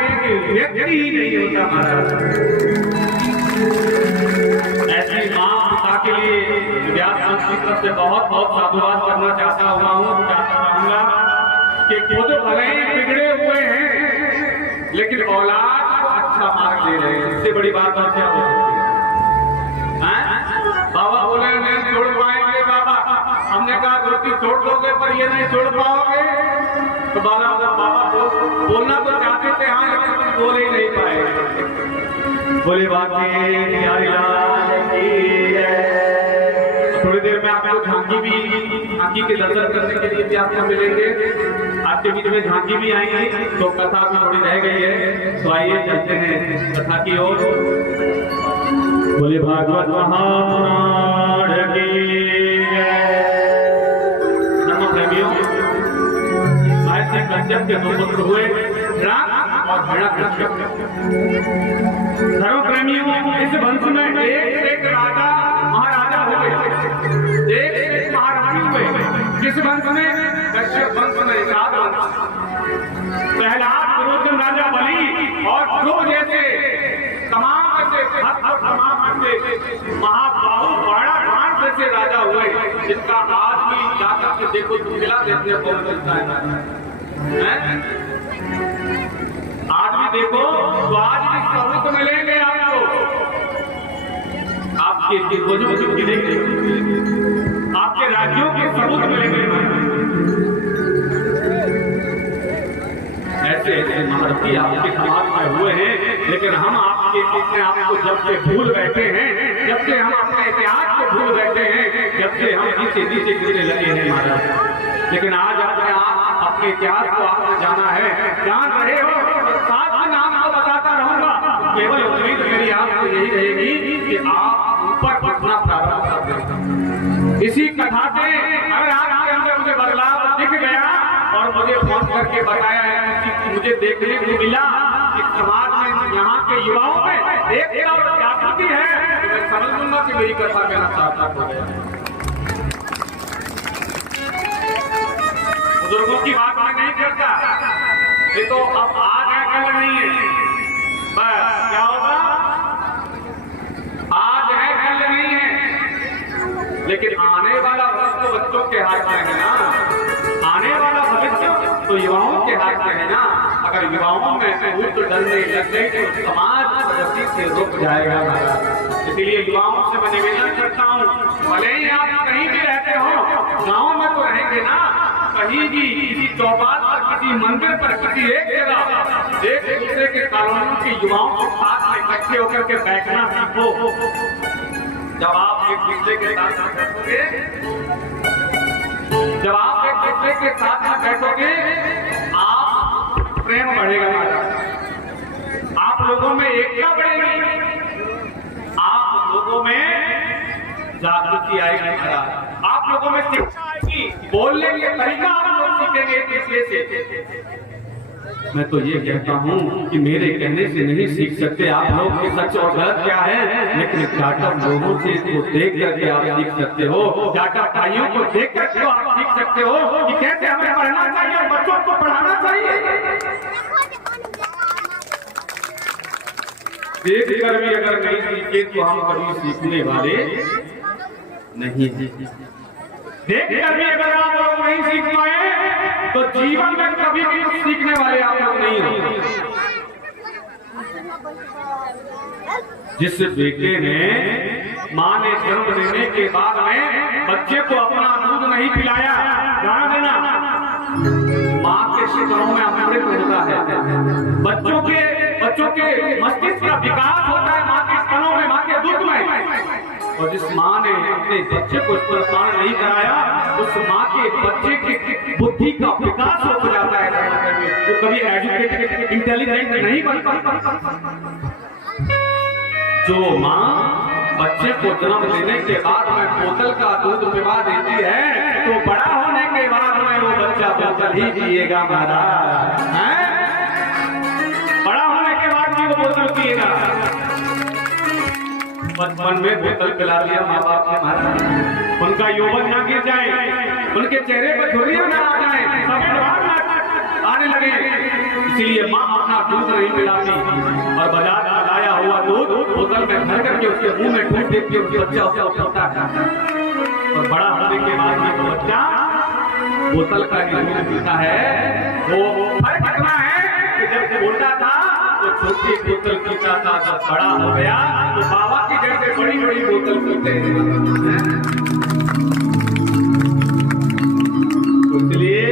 एक व्यक्ति ही नहीं होता महाराज। ऐसी माँ पिता के लिए व्यास मंच की तरफ से बहुत बहुत साधुवाद करना चाहता रहूंगा कि खुद भले ही बिगड़े हुए हैं लेकिन औलाद को अच्छा मार्ग दे रहे हैं। इससे बड़ी बात और क्या हो सकती है? बाबा बोले नहीं छोड़ पाएंगे बाबा। हमने कहा रोटी छोड़ दोगे पर ये नहीं छोड़ पाओगे। तो बाबा बोलना तो चाहते थे हाँ, लेकिन बोल ही नहीं पाए। बोले बाकी थोड़ी देर में आपको झांकी के दर्शन करने के लिए भी आपको मिलेंगे। आपके बीच में झांकी भी आएंगी तो कथा भी थोड़ी रह गई है। तो आइए चलते हैं कथा की ओर। बोले भागवत महापुराण की प्रेमियों, महर्षि कश्यप के दो पुत्र हुए, राम और हिरण्यकश्यप। धर्म प्रेमियों, इस वंश में एक राजा महाराजा हुए, एक महारानी हुए। किस वंश में? कश्यप वंश में। सात वंश, प्रहलाद, पुरोचन राजा बलि और ध्रुव जैसे तमाम महाबाहु बड़ा बाण जैसे राजा हुए, जिनका आज भी जाकर के देखो तो मिला देखने को मिलता है। आज भी देखो तो आज भी सबूत मिलेंगे आपको। आपके पूर्वजों मिलेंगे, आपके राज्यों के सबूत मिलेंगे। ऐसे ऐसे महारथी आपके समाज में हुए हैं, लेकिन हम अपने आप को जब से भूल बैठे हैं, जब से हम अपने इतिहास को भूल बैठे हैं, जब से हम नीचे नीचे गिरने लगे हैं महाराज। लेकिन आज अपने इतिहास को आपने जाना है, जान रहे हो, साथ में नाम को बताता रहूंगा। केवल उम्मीद मेरी आपको यही रहेगी कि आप ऊपर पढ़ना प्रारंभ कर दें। इसी कथा से अगर आपके अंदर मुझे बदलाव दिख गया और मुझे फोन करके बताया है कि मुझे देखने को मिला कि समाज में यहाँ के युवाओं में एक और जागृति है, तो मैं समझ लूंगा कि मेरी कथा मेरा सार्थक हो गया। बुजुर्गों की बात मैं नहीं करता, ये तो अब आज है कल नहीं है। बस क्या होगा, आज है कल नहीं है, लेकिन आने वाला वक्त तो बच्चों के हाथ में है ना। आने वाला भविष्य तो युवाओं के हाथ में है ना। अगर युवाओं में भूत डरने लग गई तो समाज प्रगति से रुक जाएगा। इसलिए युवाओं से मैं निवेदन करता हूँ, भले ही आप कहीं भी रहते हो, गाँव में तो रहेंगे ना, कहीं भी किसी चौपाल पर, किसी मंदिर पर, किसी एक जगह एक दूसरे के कॉलोनियों के युवाओं के साथ में इकट्ठे होकर के बैठना सीखो। जब आप एक दूसरे के साथ बैठोगे, जब आप एक दूसरे के साथ में बैठोगे, आप प्रेम बढ़ेगा, आप लोगों में एकता बढ़ेगी, आप लोगों में जागृति आएगी, आप लोगों में शिक्षा आएगी, बोलने का तरीका आप लोग सीखेंगे एक दूसरे से। मैं तो ये कहता हूँ कि मेरे कहने से नहीं सीख सकते आप लोग कि सच और गलत क्या है, लेकिन टाटा लोगों से को देख करके आप सीख सकते हो, टाटा भाइयों को देख करके आप सीख सकते हो कि कैसे हमें पढ़ना चाहिए और बच्चों को पढ़ाना चाहिए। देख कर भी अगर नहीं सीखे तो हम कभी सीखने वाले नहीं। देख कर भी अगर आप लोग नहीं सीख पाए तो जीवन में कभी भी कुछ सीखने वाले आप लोग नहीं हो। जिस बेटे ने माँ ने जन्म देने के बाद में बच्चे को अपना दूध नहीं पिलाया, ध्यान देना, माँ के शिकरों में अमृत होता है। बच्चों के मस्तिष्क का विकास होता है माँ के स्तनों में, माँ के दूध में। और जिस माँ ने अपने बच्चे को स्तनपान नहीं कराया, उस माँ के बच्चे की बुद्धि का विकास हो जाता है, वो कभी एजुकेटेड इंटेलिजेंट नहीं बन पाता। जो माँ बच्चे को जन्म देने के बाद में बोतल का दूध पिला देती है, तो बड़ा होने के बाद में वो बच्चा बोतल ही पिएगा महाराज। बड़ा होने के बाद भी वो बोतल पिएगा। बचपन में बोतल पिला दिया माँ बाप ने महाराज, उनका यौवन ना गिर जाए, उनके चेहरे पर झुर्रियां ना आ जाए, आने लगे इसलिए माँ अपना दूध नहीं पिलाती और बाजार का लाया हुआ दूध बोतल में भर करके उसके मुंह में ठूस देती है, बच्चा उसका पीता है और बड़ा होने के बाद में तो बच्चा बोतल का दूध पीता है। वो फर्क इतना है कि जब छोटा था तो छोटी बोतल पीता था, जब बड़ा हो गया तो बाबा की जैसे बड़ी बड़ी बोतल पीते हैं। इसलिए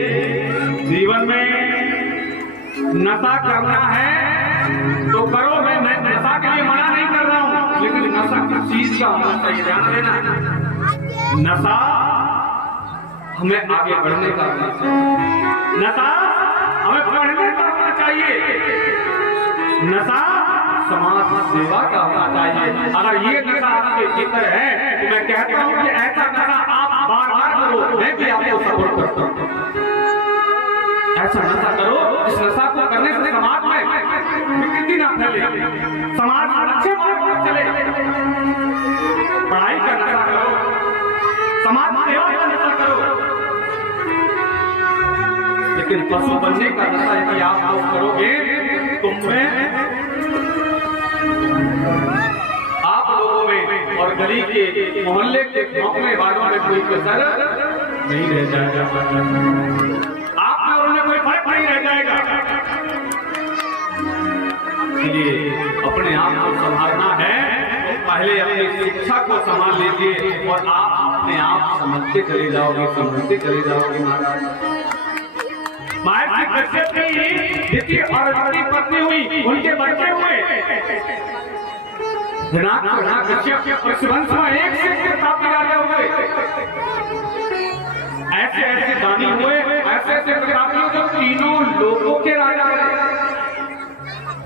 जीवन में नशा करना है तो करो। मैं नशा के लिए मना नहीं कर रहा हूँ, लेकिन नशा किस चीज का होना चाहिए ध्यान देना। नशा हमें आगे बढ़ने का होना चाहिए, नशा हमें पढ़ने का होना चाहिए, नशा समाज सेवा का होना चाहिए। अगर ये नशा आपके भीतर है तो मैं कहता हूँ कि ऐसा नशा आप बार बार करो, मैं भी आपको सपोर्ट करता हूँ। ऐसा नशा करो इस नशा को करने से समाज में विकृति ना फैले, समाज अच्छे मार्ग पर चले। पढ़ाई का नशा करो, समाज सेवा का नशा करो, लेकिन पशु बनने का नशा यदि आप लोग करोगे तो आप लोगों में और गली के मोहल्ले के मोहल्ले वालों में कोई कसर नहीं रह जाएगा, आप में और उनमें कोई फर्क नहीं रह जाएगा। इसलिए अपने आप को संभालना है तो पहले अपनी शिक्षा को संभाल लीजिए और आप अपने आप समझते चले जाओगे, समझते चले जाओगे। महर्षि कश्यप की द्वितीय और बड़ी पत्नी हुई, उनके बच्चे हुए। कश्यप के वंश में एक से काफी राजा हुए, ऐसे ऐसे दानी हुए, ऐसे ऐसे प्रतापी जो तीनों लोगों के राजा हुए।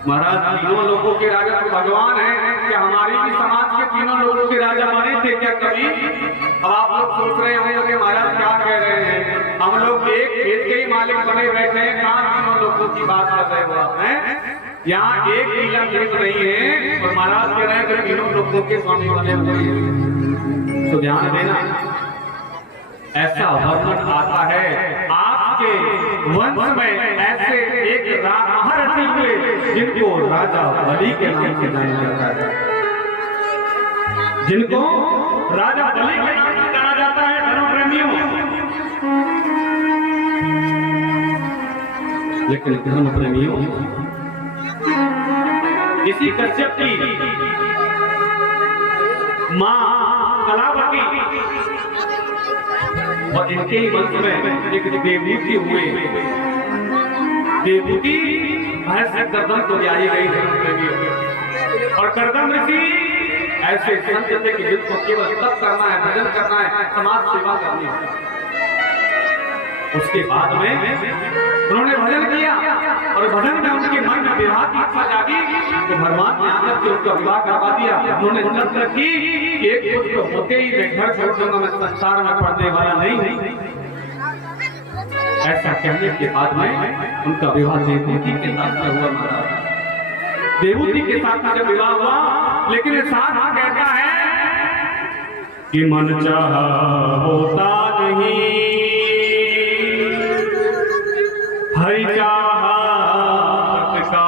महाराज तीनों लोगों के राजा तो भगवान है, क्या हमारी भी समाज के तीनों लोगों के राजा बने थे क्या कभी? अब आप लोग सोच रहे होंगे कि महाराज क्या कह रहे हैं, हम लोग एक खेत के ही मालिक बने बैठे हैं, कहाँ तीनों लोगों की बात कर रहे हो आप हैं? यहाँ एक नीला खेत नहीं है और महाराज कह रहे हैं कि तीनों लोगों के स्वामी बने हुए हैं। तो ध्यान देना, ऐसा वर्णन आता है आपके वंश में ऐसे एक महारथी हुए जिनको राजा बलि के नाम से जाना जाता है, जिनको राजा बलि के नाम से जाना जाता है। धर्म प्रेमियों, लेकिन धर्म प्रेमियों इसी कश्यप की मां कलावती और इनके ही वंश में एक देवूति हुए। देवूति भैंस गर्दन को लाई गई और गर्दन ऋषि ऐसे संत थे कि जिनको केवल तप करना है, भजन करना है, समाज सेवा करनी है। उसके बाद में उन्होंने भजन किया और भजन में उनके मन में विवाह की इच्छा जागी तो भगवान ने आकर के उनका विवाह करवा दिया। उन्होंने शर्त रखी कि एक पुत्र होते ही मैं घर छोड़ दूंगा, मैं संसार में पढ़ने वाला नहीं। ऐसा कहने के बाद में उनका विवाह देवूति के साथ हुआ। महाराज देवूति के साथ जब विवाह हुआ, लेकिन साथ कहता है कि मन चाहा होता नहीं, हरि चाहत का।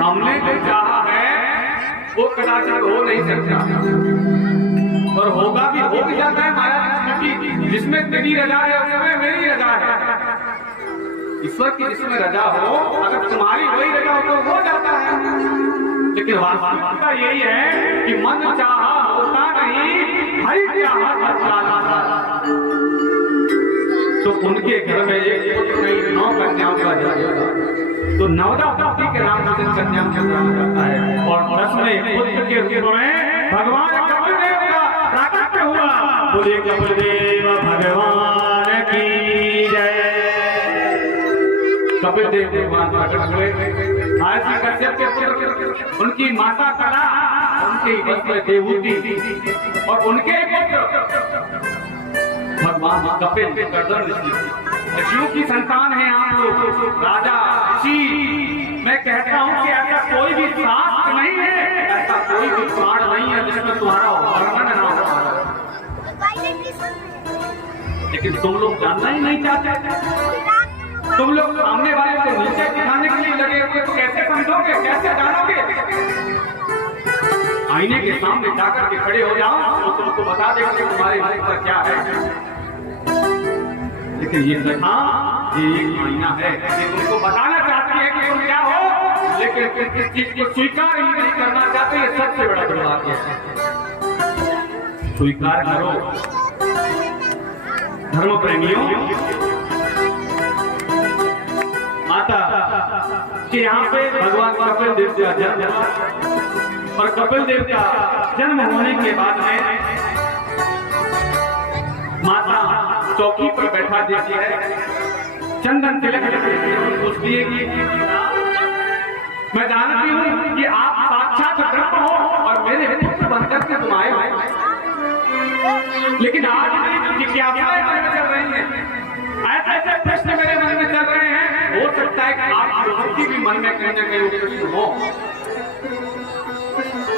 हमने जो चाहा है वो कदाचित हो नहीं सकता और होगा भी, हो भी जाता है महाराज, क्योंकि जिसमें तेरी रजा है उसमें मेरी रजा है। ईश्वर की जिसमें रजा हो, अगर तुम्हारी वही रजा हो तो हो जाता है। लेकिन वास्तविकता यही है कि मन चाहा होता नहीं, हरि चाहत का। तो उनके घर में एक पुत्र नहीं 9 कन्याओं का जन्म हुआ। तो 9 पुत्री के नाम से कन्याओं का जन्म होता है और 10वें पुत्र के रूप में भगवान कपिलदेव का प्राकट्य हुआ। बोले कपिलदेव भगवान की जय। कपिलदेव भगवान प्रकट हुए। महर्षि कश्यप के पुत्र, उनकी माता कला, उनके वंश में देवूति और उनके पुत्र भगवान कपिल गर्दन ऋषि। ऋषियों की संतान है आप लोग, राजा ऋषि। मैं कहता हूँ कि ऐसा कोई भी शास्त्र नहीं है, ऐसा कोई भी पुराण नहीं है जिसमें तुम्हारा वर्णन ना हो। लेकिन तुम लोग जानना ही नहीं चाहते। तुम लोग सामने वाले को नीचे दिखाने के लिए लगे हुए तो कैसे समझोगे, कैसे जानोगे? आईने के सामने जाकर के खड़े हो जाओ तो तुमको बता देगा कि तुम्हारे मन पर क्या है। लेकिन ये कथा ये एक आईना है, ये तुमको बताना चाहती है कि तुम क्या हो, लेकिन इस चीज को स्वीकार ही नहीं करना चाहते। ये सबसे बड़ा दुर्भाग्य है। स्वीकार करो धर्म प्रेमियों। माता कि यहाँ पे भगवान कपिल देव का जन्म, और कपिल देव का जन्म होने के बाद में माता चौकी पर बैठा देती है, चंदन तिलक पूछती है कि मैं जानती हूँ कि आप साक्षात ब्रह्म हो और मेरे पुत्र बनकर के तुम आए हो, लेकिन आज मेरी जिज्ञासाएं मन में चल रही हैं, ऐसे ऐसे प्रश्न मेरे मन में चल रहे हैं। हो सकता है कि आप लोगों की भी मन में कहीं ना कहीं प्रश्न हो।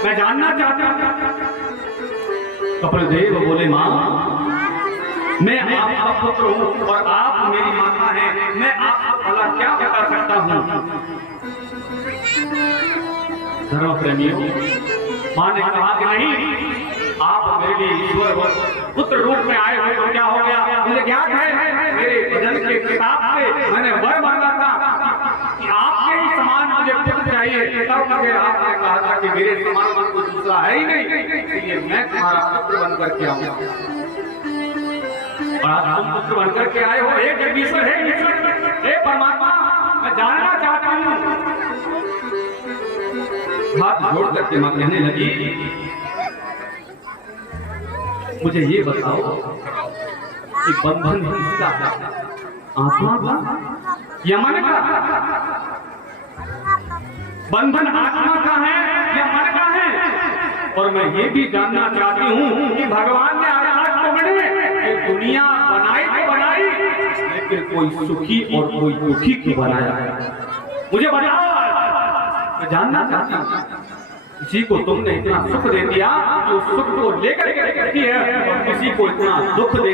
मैं जानना चाहता हूँ। कपिल देव बोले, माँ मैं आपका पुत्र हूँ और आप मेरी माता हैं, मैं आपको भला क्या बता सकता हूँ। धर्म प्रेमियों, माँ ने कहा कि नहीं, आप मेरे लिए ईश्वर पुत्र रूप में आए हुए तो क्या हो गया? मुझे ज्ञात है, मेरे भजन के किताब से मैंने वर मांगा था कि आपके ही समान मुझे पुत्र चाहिए, तब मुझे आपने कहा था कि मेरे समान मन को दूसरा है ही नहीं, इसलिए मैं तुम्हारा पुत्र बनकर के आऊंगा। और आज तुम पुत्र बनकर के आए हो। हे जगदीश्वर, हे ईश्वर, हे परमात्मा, मैं जानना चाहता हूँ। हाथ जोड़ करके मां कहने लगी, मुझे ये बताओ कि बंधन किसका है? आत्मा का या मन का? बंधन आत्मा का है या मन का है? और मैं ये भी जानना चाहती हूँ कि भगवान ने आकाश को बने दुनिया बनाई तो बनाई, लेकिन कोई सुखी और कोई दुखी क्यों बनाया? मुझे बताओ, मैं जानना चाहती हूँ। किसी को तुमने इतना सुख दे दिया जो सुख को लेकर के रखी है, और किसी को इतना दुख दे